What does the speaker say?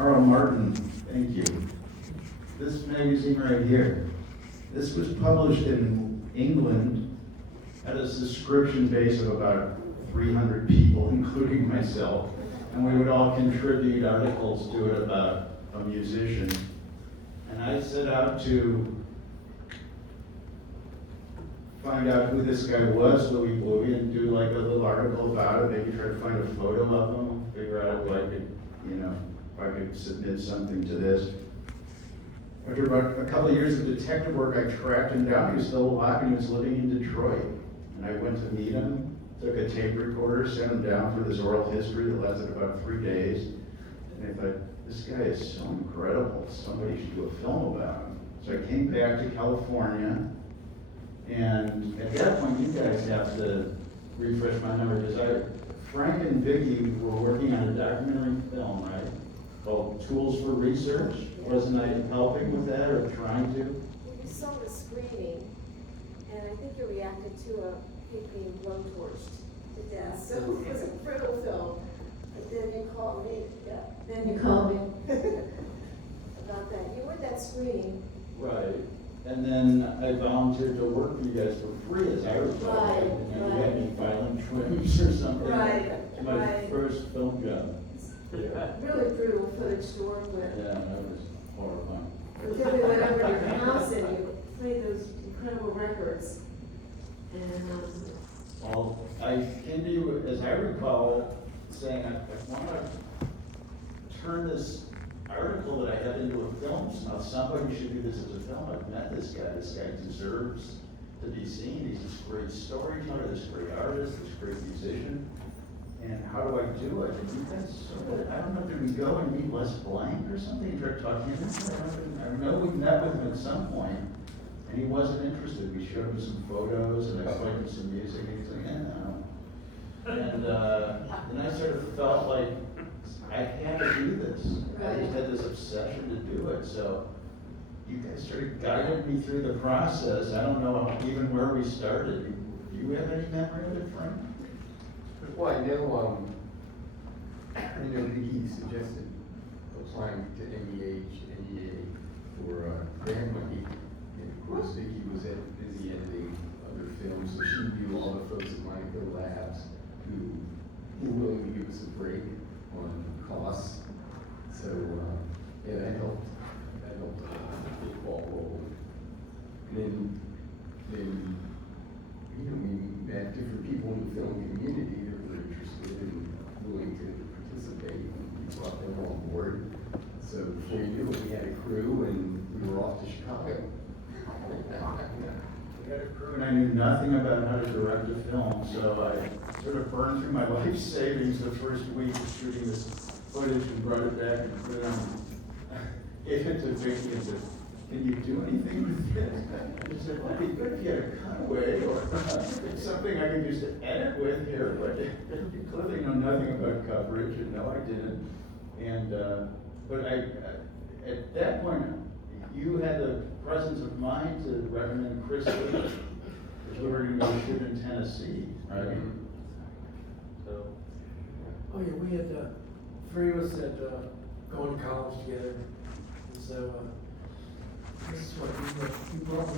Carl Martin, thank you. This magazine right here, this was published in England at a subscription base of about 300 people, including myself, and we would all contribute articles to it about a musician. And I set out to find out who this guy was, Louie, and do like a little article about it, maybe try to find a photo of him, figure out if I could, if I could submit something to this. After about a couple of years of detective work, I tracked him down. He was still alive and he was living in Detroit. And I went to meet him, took a tape recorder, sent him down for this oral history that lasted about 3 days. And I thought, this guy is so incredible. Somebody should do a film about him. So I came back to California. And at that point, you guys have to refresh my memory, because Frank and Vicki were working on a documentary film, right? Called Tools for Research. Wasn't I helping with that or trying to? You saw the screening, and I think you reacted to a pig being blowtorched to death. So it was a brutal film. But then you called me, then you called me about that. You were at that screening. Right. And then I volunteered to work for you guys for free, as I recall. Right, You had me filing trims or something. Right, It's my first film job. Yeah. Really brutal footage to work with. Yeah, that was horrifying. But then we went over to your house and you played those incredible records. And, Well, I came to you, as I recall, saying I want to turn this article that I have into a film. Now somebody should do this as a film. I've met this guy. This guy deserves to be seen. He's this great storyteller, this great artist, this great musician. And how do I do it? And you guys sort of, I don't know, did we go and meet Les Blank or something? Try talking to him? I know we met with him at some point, and he wasn't interested. We showed him some photos, and I played him some music, and he's like, yeah, no. And then I sort of felt like I had to do this. I just had this obsession to do it. So you guys sort of guided me through the process. I don't know even where we started. Do you have any memory of it, Frank? Well, I know Vicki suggested applying to NEA for grant money. And of course, Vicki was busy editing other films, so she knew all the folks at Monaco Labs who were willing to give us a break on costs. So, yeah, that helped get the ball rolling. And then, we met different people in the film community that were interested and willing to participate, and we brought them on board. So before you knew it, we had a crew and we were off to Chicago. We had a crew and I knew nothing about how to direct a film, so I sort of burned through my life savings the first week of shooting this footage and brought it back and put it on, gave it to Vicki and said, can you do anything with it? She said, well, it'd be good if you had a cutaway or something I could just edit with here, but you clearly know nothing about coverage, and no, I didn't. And, but at that point, you had the presence of mind to recommend Chris Lee, because we were going to go shoot in Tennessee, right? So. Oh yeah, we had, three of us had, gone to college together, and so, this is what we brought